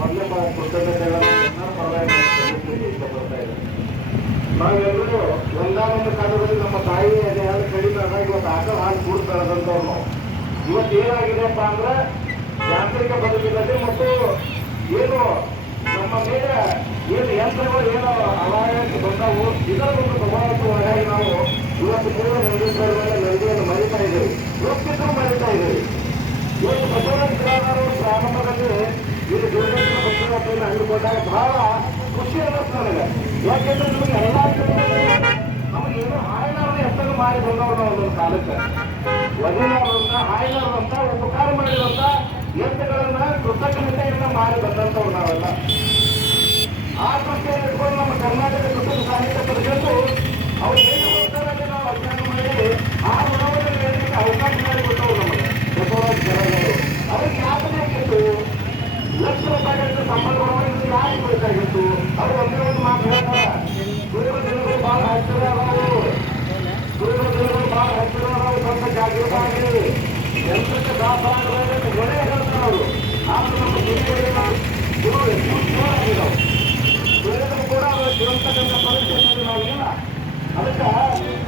ಮೊದಲೇ ಕೃತಜ್ಞತೆಗಳನ್ನು ಇಷ್ಟಪಡ್ತಾ ಇದ್ದಾರೆ. ನಾವೆಲ್ಲರೂ ಒಂದಾನೊಂದು ಕಾಲದಲ್ಲಿ ನಮ್ಮ ತಾಯಿ ಹಾಲು ಕಡಿಮೆ ಆದಾಗ ಇವತ್ತು ಆಕಳ ಹಾಲು ಕೂಡ ಬೆಳೆದಂಥವ್ರು ನಾವು. ಇವತ್ತು ಏನಾಗಿದೆಯಪ್ಪ ಅಂದ್ರೆ ಯಾಂತ್ರಿಕ ಬದುಕಿನಲ್ಲಿ ಮತ್ತು ಏನು ನಮ್ಮ ಮೇಲೆ ಏನು ಯಂತ್ರಗಳು ಏನೋ ಅವಾಯಕ್ಕೆ ಬಂದವು, ಇದರ ಒಂದು ಪ್ರಭಾವಕ್ಕೆ ಒಳಗಾಗಿ ನಾವು ಇವತ್ತು ಮೂಲ ನದಿಯನ್ನು ಮರಿತಾ ಇದ್ದೇವೆ, ಇವತ್ತಿದ್ರೂ ಮರಿತಾ ಇದ್ದೇವೆ. ಇವತ್ತು ಬಸವರಾಜ ಬಿರಾದಾರವರು ಪ್ರಾರಂಭದಲ್ಲಿ ಇದು ದುರ್ಗತಿನ ಬಸವರಾಜನ್ನು ಹಂಗಿಕೊಂಡಾಗ ಬಹಳ ಖುಷಿ ಅನ್ನಿಸ್ತು ನನಗೆ. ಯಾಕೆಂದ್ರೆ ನಮಗೆ ಎಲ್ಲ ನಮಗೇನು ಹಾಯ್ಲಾರದ ಹೆಸರು ಮಾಡಿ ಬಂದವರು ನಾವು ಒಂದೊಂದು ಕಾಲಕ್ಕೆ ಒದಿಲಾರದಂತ ಹಾಯ್ಲಾರದಂತ ಉಪಕಾರ ಮಾಡಿದಂತ ಯಂತ್ರಗಳನ್ನ ಕೃತಜ್ಞತೆಯನ್ನ ಮಾಡಿ ಬಂದಂತವ್ರು ನಾವೆಲ್ಲ. ಆ ದೃಷ್ಟಿಯನ್ನು ಇಟ್ಕೊಂಡು ನಮ್ಮ ಕರ್ನಾಟಕ ಕೃತಕ ಸಾಹಿತ್ಯ ಪರಿಷತ್ತು ಅವ್ರು ಏನು ಓದ್ತಾರಲ್ಲಿ ನಾವು ಅಧ್ಯಯನ ಮಾಡಿ ಆ ಗುಣವನ್ನು ಹೇಳಲಿಕ್ಕೆ ಅವಕಾಶ ಮಾಡಿಕೊಟ್ಟವ್ರು ನಮಗೆ ಬಸವರಾಜ ಬಿರಾದಾರರು. ಅವ್ರಿಗೆ ಯಾಕೆ ಬೇಕಿತ್ತು? ಲಕ್ಷ ರೂಪಾಯಿಗಳಷ್ಟು ಸಂಬಂಧವನ್ನು ಯಾಕೆ ಬೇಕಾಗಿತ್ತು? ಅವ್ರು ಒಂದೇ ಒಂದು ಮಾತು ಹೇಳ್ತಾರೆ, ಗುರುಗಳ ದಿನಗಳು ಬಹಳ ಹತ್ತಿರ ಅದಾವು, ಗುರುಗಳ ದಿನಗಳು ಬಹಳ ಹತ್ತಿರ ಅದಾವು, ಸ್ವಲ್ಪ ಜಾಗೃತ ಆಗಲಿ, ಯಂತ್ರಕ್ಕೆ ದಾಸರಾಗಬೇಕು ಒಳ್ಳೆ ಹೇಳ್ತಾರೆ ಅವರು. ಆದ್ರೆ ನಮ್ಮ ಗುರುಗಳಿಗೆ ಗುರು ಜೋರಾಗಿದ್ದಾವೆ ಗುರುಗಳು ಕೂಡ ಅವರು ಜೀವಂತಕ್ಕಂಥ ಪರಿಸ್ಥಿತಿಯಲ್ಲಿ ನಾವಿಲ್ಲ. ಅದಕ್ಕೆ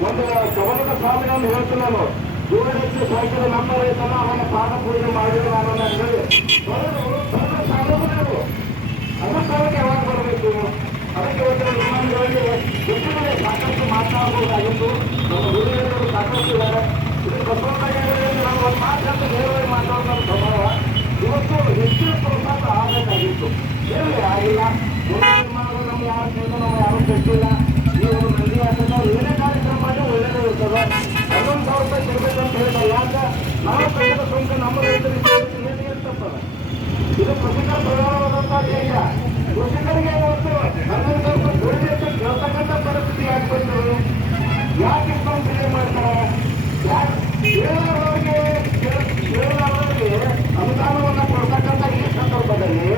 ಒಂದು ಸವರ್ಣ ಸ್ವಾಮಿಗಳನ್ನು ಹೇಳ್ತೀನಿ ನಾನು, ದೂರದೃಷ್ಟಿ ಸಾಹಿತ್ಯದ ನಮ್ಮ ರೈತನ ಅವನ ಪಾದ ಪೂಜೆ ಮಾಡಿದ್ರು ನಾನು ಹೇಳಿ ಅದಕ್ಕೆ ಯಾವಾಗ ಬರಬೇಕು? ಅದಕ್ಕೆ ಒಂದು ವಿಮಾನಗಳಲ್ಲಿ ಹೆಚ್ಚಿನ ಸಾಕಷ್ಟು ಮಾತನಾಡಬಹುದಾಗಿತ್ತು. ನಮ್ಮ ಗುರುಗಳು ಸಾಕಷ್ಟು ಇದ್ದಾರೆ. ಇದು ಬಸವಣ್ಣಗೆ ನಾವು ಒಂದು ಮಾತು ನೇರವಾಗಿ ಮಾತಾಡೋದು ಸ್ವಭಾವ. ಇವತ್ತು ಹೆಚ್ಚಿನ ಪ್ರೋತ್ಸಾಹ ಆಗಬೇಕಾಗಿತ್ತು, ಹೇಳಿ ಆಗಿಲ್ಲ. ವಿಮಾನಗಳು ನಮ್ಗೆ ಯಾರು ಕೇಳಿದ್ರು ನಾವು ಯಾರು ಕೊಟ್ಟಿಲ್ಲ. ಈ ಒಂದು ಮಂದಿ ಹಾಕಿದ್ರೆ ಏನೇ ಕಾರ್ಯಕ್ರಮ ಮಾಡಿ ಒಳ್ಳೆಯದೇ ಇರ್ತದೆ. 11,000 ರೂಪಾಯಿ ಸಿಗಬೇಕಂತ ಹೇಳ್ತಾರೆ. ಯಾಕೆ? ನಾವು ಕೈದ ಸೋಂಕು ನಮ್ಮ ರೈತರಿಗೆ ಏನು ಇರ್ತದೆ. ಇದು ಕೃಷಿಕರ ಪ್ರಧಾನವಾದಂತಹ ದೇಶ. ಕೃಷಿಕರಿಗೆ 11,000 ರೂಪಾಯಿ ದುಡಿಬೇಕು ಕೇಳ್ತಕ್ಕಂಥ ಪರಿಸ್ಥಿತಿ ಯಾಕೆ ಬಂದರು? ಯಾಕೆ ಇಷ್ಟೊಂದು ಕ್ರಿಯೆ ಮಾಡ್ತಾರೆ? ಯಾಕೆ ಅನುದಾನವನ್ನು ಕೊಡ್ತಕ್ಕಂಥ ಈ ಸಂದರ್ಭದಲ್ಲಿ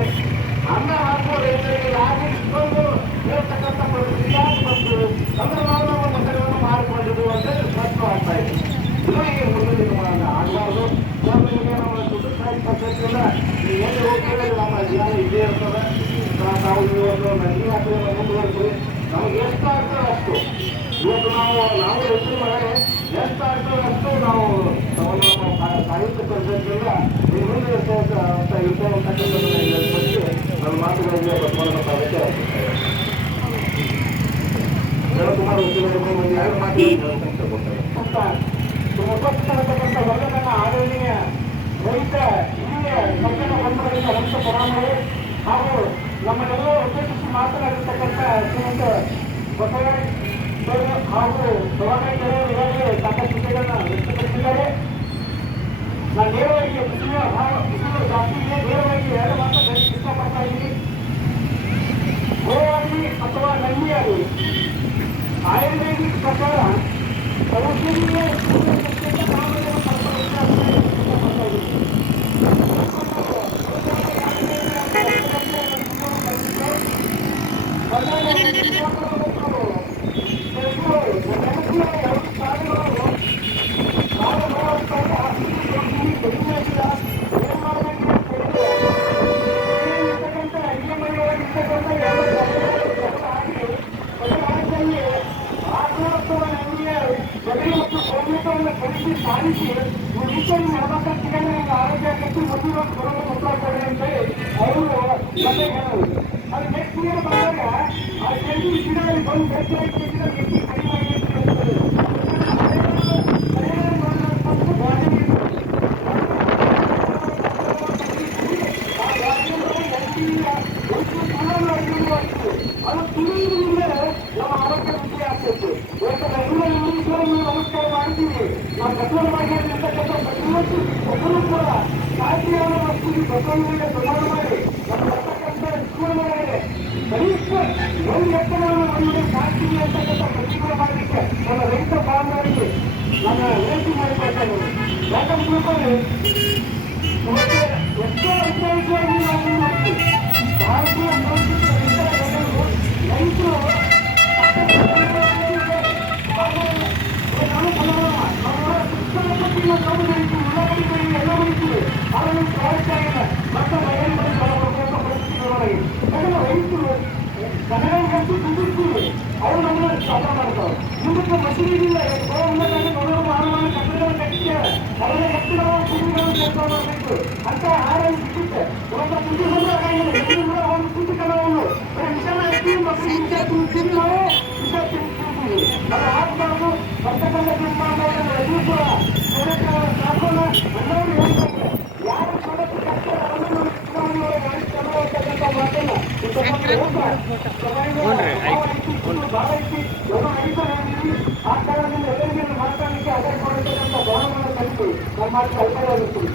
ಅನ್ನ ಹಾಕುವ ರೈತರಿಗೆ ಯಾಕೆ ಇಷ್ಟೊಂದು ಹೇಳ್ತಕ್ಕಂಥ ಪರಿಸ್ಥಿತಿ ಯಾಕೆ ಬಂತು? ಅಂದ್ರೆ ನಾವು ನಮ್ಮ ಮತಗಳನ್ನು ಮಾರಿಕೊಂಡಿದ್ದು ಅಂತ ಸ್ಪಷ್ಟವಾಗ್ತಾ ಇದೆ. ಇದು ಈಗ ಮುಂದಿನ ದಿನಮಾನ ಆಗಬಾರ್ದು. ಸ್ವಾಮಿಗೆ ನಮ್ಮ ದುಡ್ಡು ಸಾಹಿತ್ಯ ಪದ್ಧತಿಯಿಂದ ಏನು ಹೋಗ್ತೇವೆ ನಮ್ಮ ಜೀವನ ಇದೇ ಇರ್ತದೆ. ನಾವು ಇವತ್ತು ನದಿ ಹಾಕಿದ್ರೆ ಮುಂದುವರಿಸ್ತೀವಿ. ನಮಗೆ ಎಷ್ಟು ಆಗ್ತದೆ ಅಷ್ಟು ಇವತ್ತು ನಾವು ರೈತರು ಒಳಗೆ ಎಷ್ಟು ಆಗ್ತದೆ ಅಷ್ಟು ನಾವು ಸಾಹಿತ್ಯ ಪರಿಷತ್ತಿಂದ ಮುಂದೆ ಇರ್ತಕ್ಕಂಥದ್ದನ್ನು ಬಗ್ಗೆ ನನ್ನ ಮಾತುಗಳಿಗೆ ಬಸವಣ್ಣ ಅಗತ್ಯ ಆಗ್ತದೆ. ಶಿವಕುಮಾರ್ ಉದ್ಯೋಗ ಒಂದು ಎರಡು ಮಾತುಗಳು ಉಪಸ್ಥಿತಕ್ಕಂಥ ವರ್ಗಗಳ ಆದರಣೀಯ ರೈತ ಹಿರಿಯ ಸಂಘದ ಬಂಧುಗಳಿಂದ ರೈತ ಪರಾಮರಿ ಹಾಗೂ ನಮ್ಮನ್ನೆಲ್ಲ ಉದ್ದೇಶಿಸಿ ಮಾತನಾಡಿರ್ತಕ್ಕಂಥ ಶ್ರೀಮಂತ ಬಸವರಾಜ್ ಹಾಗೂ ಸಭಾನಾಯಕರು ಈಗಾಗಲೇ ಸಾಕಷ್ಟು ವಿಷಯಗಳನ್ನ ವ್ಯಕ್ತಪಡಿಸಿದ್ದಾರೆ. ನಾನು ನೇರವಾಗಿ ಜಾಸ್ತಿಗೆ ನೇರವಾಗಿ ಎರಡು ಮಾತ್ರ ಇಷ್ಟಪಡ್ತಾ ಇದ್ದೀನಿ. ಗೋವಾಗಿ ಅಥವಾ ನಂದಿಯಾಗಿ ಆಯುರ್ವೇದಿಕ್ ಪ್ರಕಾರ ಔಷಧಿಯ ಸಾಧಿಸಿ ಈಶ್ವರಿ ನಡವಳಿಕೆಗಳ ಆರೋಗ್ಯ ಕಟ್ಟಿ ಮೊದಲು ಕೊಟ್ಟರೆ ಅಂತ ಹೇಳಿ ಅವರು ಜೊತೆ ಹೇಳೋದು. ಅದು ನೆಕ್ಸ್ಟ್ ಇಯರ್ ಬಂದಾಗ ಆ ಜಲ್ದಿ ಗಿಡದಲ್ಲಿ ಬಂದು ಹೆಚ್ಚಾಗಿ ಹೆಚ್ಚು ಕಡಿಮೆ ಅದು ತಿಳಿಯುವುದರಿಂದ ನಮ್ಮ ಆರೋಗ್ಯ ವೃದ್ಧಿ ಆಗ್ತೈತೆ. ನಮಸ್ಕಾರ ಮಾಡ್ತೀವಿ. ನಾವು ಬಸವನವಾಗಿ ಇರ್ತಕ್ಕಂಥ ಪ್ರತಿಯೊಂದು ಒಬ್ಬರು ಕೂಡ ಸಾಹಿತ್ಯವಾದ ವಸ್ತುವಿಗೆ ಬಸವನಿಗೆ ಪ್ರಮಾಣ ಮಾಡಿ ನಮ್ಮ ಬರ್ತಕ್ಕಂಥ ಜೀವನವಾಗಿದೆ. ಕನಿಷ್ಠ ಒಂದು ಎತ್ತರವನ್ನು ನಮಗೆ ಸಾಹಿತ್ಯ ಅಂತಕ್ಕಂಥ ಪ್ರತಿಭೆ ಮಾಡಲಿಕ್ಕೆ ನಮ್ಮ ರೈತ ಬಾಂಧವರಿಗೆ ನನ್ನ ವಿನಂತಿ ಮಾಡಿಕೊಳ್ತೇನೆ. ಯಾಕಂದ್ರೆ ಎಷ್ಟೋ ವಿಷಯವಾಗಿ ನಾವು ಮಾಡ್ತೀವಿ. ಭಾರತೀಯ ಸಂಸ್ಕೃತಿಯ ರೈತರು ಎಲ್ಲ ಬರೀತೀವಿ. ಅದನ್ನು ಪ್ರಯತ್ನ ಇಲ್ಲ. ಮತ್ತೆ ಹಾಕಿ ಬಿದ್ದಿರ್ತೀವಿ, ಅವ್ರು ನಮ್ಮನ್ನ ಕೆಲಸ ಮಾಡ್ತಾವೆ. ಮುಂದಕ್ಕೆ ಮಸೀದಿಲ್ಲ, ಮೊದಲು ಮಾನವನ ಕಟ್ಟಡಗಳು ಕಟ್ಟಿದ್ದೇವೆ, ಅದನ್ನ ಕಟ್ಟಡ ಕುಟುಂಬಗಳನ್ನು ಕೆಲಸ ಮಾಡಬೇಕು ಅಂತ ಹಾಡನ್ನು ಬಿಟ್ಟಿದ್ದೆ. ಇವತ್ತು ಸುದ್ದಿ ಬಂದ್ರೆ ಒಂದು ಸುದ್ದಿ ಕಲವನ್ನು ವಿಷಯ ಹಾಕಿ ಮಕ್ಕಳಿಗೆ ವಿಷಯ ತಿಂತೀವಿ, ನಾವು ವಿಷಯ ತಿಂತೀವಿ. ಅದು ಹಾಕಬಾರ್ದು. ಬರ್ತಕ್ಕಂಥ ತೀರ್ಮಾನಗಳನ್ನು ಎದುರಿಸುವ ಸಾಕೋಣ ಅನ್ನೋರು ಹೇಳ್ತಾರೆ. ಯಾರು ಸೋಲಕ್ಕೆ ಕಷ್ಟ ಅದನ್ನು ಚುನಾವಣೆಯೊಳಗೆ ಮಾಡಿ ತಗೊಳ್ತಕ್ಕಂಥ ಮಾತಲ್ಲ. ಭಾಳ ಐತಿ ಎಲ್ಲ ಐತಿ. ಆ ಕಾರಣದಿಂದ ಎಲ್ಲರಿಗೂ ಮಾತಾಡಲಿಕ್ಕೆ ಅದೇ ಕೊಡತಕ್ಕಂಥ ಗೌರವವನ್ನು ಕಲಿತು ನಮ್ಮ ಮಾತು ಕಲ್ಪನೆ ಆಗುತ್ತೀವಿ.